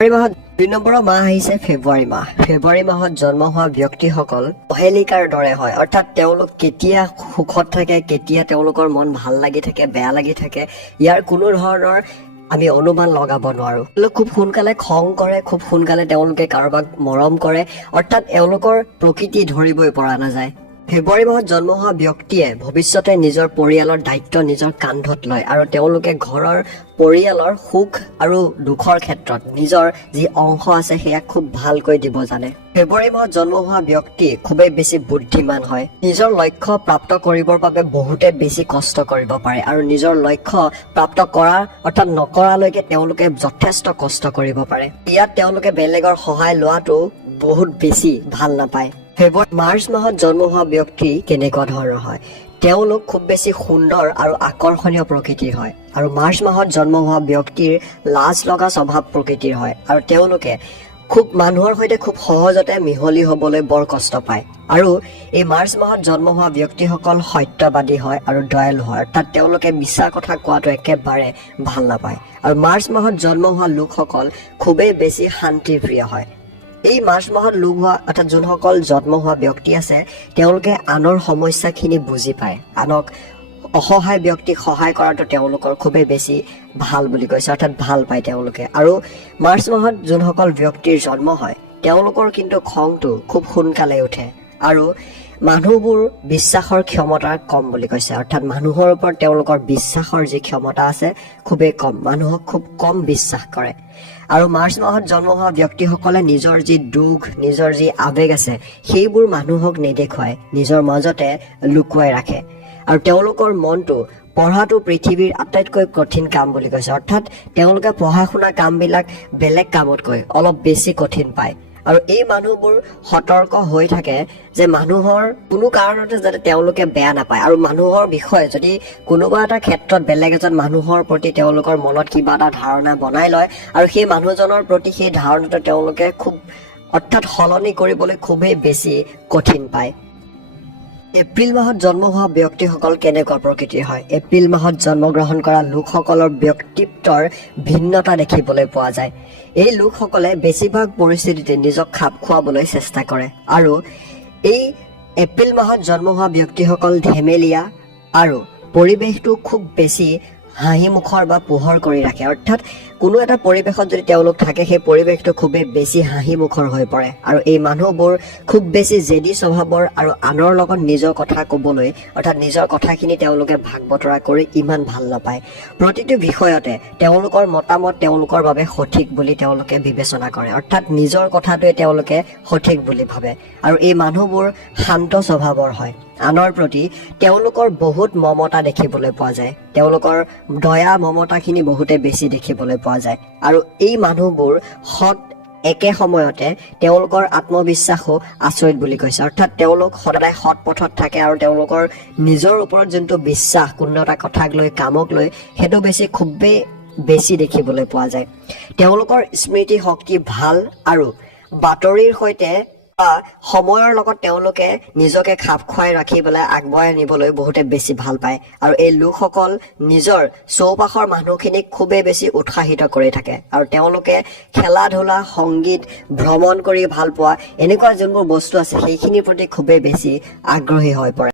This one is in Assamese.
ফেব্ৰুৱাৰী মাহত ২ নম্বৰৰ মাহ আহিছে ফেব্ৰুৱাৰী মাহ। ফেব্ৰুৱাৰী মাহত জন্ম হোৱা ব্যক্তিসকল অহেলিকাৰ দৰে হয়, অৰ্থাৎ তেওঁলোক কেতিয়া সুখত থাকে, কেতিয়া তেওঁলোকৰ মন ভাল লাগি থাকে, বেয়া লাগি থাকে, ইয়াৰ কোনো ধৰণৰ আমি অনুমান লগাব নোৱাৰো। তেওঁলোক খুব সোনকালে খং কৰে, খুব সোনকালে তেওঁলোকে কাৰোবাক মৰম কৰে, অৰ্থাৎ এওঁলোকৰ প্ৰকৃতি ধৰিবই পৰা নাযায়। ফেব্ৰুৱাৰী মাহত জন্ম হোৱা ব্যক্তিয়ে ভৱিষ্যতে নিজৰ পৰিয়ালৰ দায়িত্ব নিজৰ কান্ধত লয় আৰু তেওঁলোকে ঘৰৰ পৰিয়ালৰ সুখ আৰু দুখৰ ক্ষেত্ৰত নিজৰ যি অংশ আছে সেয়া খুব ভালকৈ দিব জানে। ফেব্ৰুৱাৰী মাহত জন্ম হোৱা ব্যক্তি খুবেই বেছি বুদ্ধিমান হয়। নিজৰ লক্ষ্য প্ৰাপ্ত কৰিবৰ বাবে বহুতে বেছি কষ্ট কৰিব পাৰে আৰু নিজৰ লক্ষ্য প্ৰাপ্ত কৰাৰ অৰ্থাৎ নকৰালৈকে তেওঁলোকে যথেষ্ট কষ্ট কৰিব পাৰে। ইয়াত তেওঁলোকে বেলেগৰ সহায় লোৱাটো বহুত বেছি ভাল নাপায়। মাৰ্চ মাহত জন্ম হোৱা ব্যক্তি কেনেকুৱা ধৰণৰ হয়? তেওঁলোক খুব বেছি সুন্দৰ আৰু আকৰ্ষণীয় প্ৰকৃতিৰ হয় আৰু মাৰ্চ মাহত জন্ম হোৱা ব্যক্তিৰ লাজ লগা স্বভাৱ প্ৰকৃতিৰ হয় আৰু তেওঁলোকে খুব মানুহৰ সৈতে খুব সহজতে মিহলি হ'বলৈ বৰ কষ্ট পায়। আৰু এই মাৰ্চ মাহত জন্ম হোৱা ব্যক্তিসকল সত্যবাদী হয় আৰু দয়ালু হয়, অৰ্থাৎ তেওঁলোকে মিছা কথা কোৱাটো একেবাৰে ভাল নাপায়। আৰু মাৰ্চ মাহত জন্ম হোৱা লোকসকল খুবেই বেছি শান্তিপ্ৰিয় হয়। এই মাৰ্চ মাহত লোক হোৱা অৰ্থাৎ যোনসকল জন্ম হোৱা ব্যক্তি আছে তেওঁলোকে আনৰ সমস্যাখিনি বুজি পায়, আনক অসহায় ব্যক্তিক সহায় কৰাটো তেওঁলোকৰ খুবেই বেছি ভাল বুলি কৈছে, অৰ্থাৎ ভাল পায় তেওঁলোকে। আৰু মাৰ্চ মাহত যোনসকল ব্যক্তিৰ জন্ম হয় তেওঁলোকৰ কিন্তু খংটো খুব সোনকালে উঠে আৰু মানুহবোৰ বিশ্বাসৰ ক্ষমতা কম বুলি কৈছে, অৰ্থাৎ মানুহৰ ওপৰত তেওঁলোকৰ বিশ্বাসৰ যি ক্ষমতা আছে খুবেই কম, মানুহক খুব কম বিশ্বাস কৰে। আৰু মাৰ্চ মাহত জন্ম হোৱা ব্যক্তিসকলে নিজৰ যি দুখ, নিজৰ যি আৱেগ আছে সেইবোৰ মানুহক নেদেখুৱাই, নিজৰ মাজতে লুকুৱাই ৰাখে। আৰু তেওঁলোকৰ মনটো পঢ়াটো পৃথিৱীৰ আটাইতকৈ কঠিন কাম বুলি কৈছে, অৰ্থাৎ তেওঁলোকে পঢ়া শুনা কামবিলাক বেলেগ কামতকৈ অলপ বেছি কঠিন পায়। আৰু এই মানুহবোৰ সতৰ্ক হৈ থাকে যে মানুহৰ কোনো কাৰণতে যাতে তেওঁলোকে বেয়া নাপায় আৰু মানুহৰ বিষয়ে যদি কোনোবা এটা ক্ষেত্ৰত বেলেগ এজন মানুহৰ প্ৰতি তেওঁলোকৰ মনত কিবা এটা ধাৰণা বনাই লয় আৰু সেই মানুহজনৰ প্ৰতি সেই ধাৰণাটো তেওঁলোকে খুব অৰ্থাৎ সলনি কৰিবলৈ খুবেই বেছি কঠিন পায়। এপ্ৰিল মাহত জন্ম হোৱা ব্যক্তিসকল কেনেকুৱা প্ৰকৃতিৰ হয়? এপ্ৰিল মাহত জন্মগ্ৰহণ কৰা লোকসকলৰ ব্যক্তিত্বৰ ভিন্নতা দেখিবলৈ পোৱা যায়। এই লোকসকলে বেছিভাগ পৰিস্থিতিতে নিজক খাপ খুৱাবলৈ চেষ্টা কৰে আৰু এই এপ্ৰিল মাহত জন্ম হোৱা ব্যক্তিসকল ধেমেলীয়া আৰু পৰিৱেশটো খুব বেছি হাঁহিমুখৰ বা পোহৰ কৰি ৰাখে, অৰ্থাৎ কোনো এটা পৰিৱেশত যদি তেওঁলোক থাকে সেই পৰিৱেশটো খুবেই বেছি হাঁহিমুখৰ হৈ পৰে। আৰু এই মানুহবোৰ খুব বেছি জেদী স্বভাৱৰ আৰু আনৰ লগত নিজৰ কথা ক'বলৈ অৰ্থাৎ নিজৰ কথাখিনি তেওঁলোকে ভাগ বতৰা কৰি ইমান ভাল নাপায়। প্ৰতিটো বিষয়তে তেওঁলোকৰ মতামত তেওঁলোকৰ বাবে সঠিক বুলি তেওঁলোকে বিবেচনা কৰে, অৰ্থাৎ নিজৰ কথাটোৱে তেওঁলোকে সঠিক বুলি ভাবে। আৰু এই মানুহবোৰ শান্ত স্বভাৱৰ হয়। আনৰ প্ৰতি তেওঁলোকৰ বহুত মমতা দেখিবলৈ পোৱা যায়, তেওঁলোকৰ দয়া মমতাখিনি বহুতে বেছি দেখিবলৈ পোৱা যায়। আৰু এই মানুহবোৰ সৎ, একে সময়তে তেওঁলোকৰ আত্মবিশ্বাসো আচৰিত বুলি কৈছে, অৰ্থাৎ তেওঁলোক সদায় সৎ পথত থাকে আৰু তেওঁলোকৰ নিজৰ ওপৰত যোনটো বিশ্বাস কোনো এটা কথাক লৈ কামক লৈ সেইটো খুবেই বেছি দেখিবলৈ পোৱা যায়। তেওঁলোকৰ স্মৃতি শক্তি ভাল আৰু বাতৰিৰ সৈতে বা সময়ৰ লগত তেওঁলোকে নিজকে খাপ খুৱাই ৰাখি পেলাই আগবঢ়াই নিবলৈ বহুতে বেছি ভাল পায়। আৰু এই লোকসকল নিজৰ চৌপাশৰ মানুহখিনিক খুবেই বেছি উৎসাহিত কৰি থাকে আৰু তেওঁলোকে খেলা ধূলা, সংগীত, ভ্ৰমণ কৰি ভাল পোৱা এনেকুৱা যোনবোৰ বস্তু আছে সেইখিনিৰ প্ৰতি খুবেই বেছি আগ্ৰহী হৈ পৰে।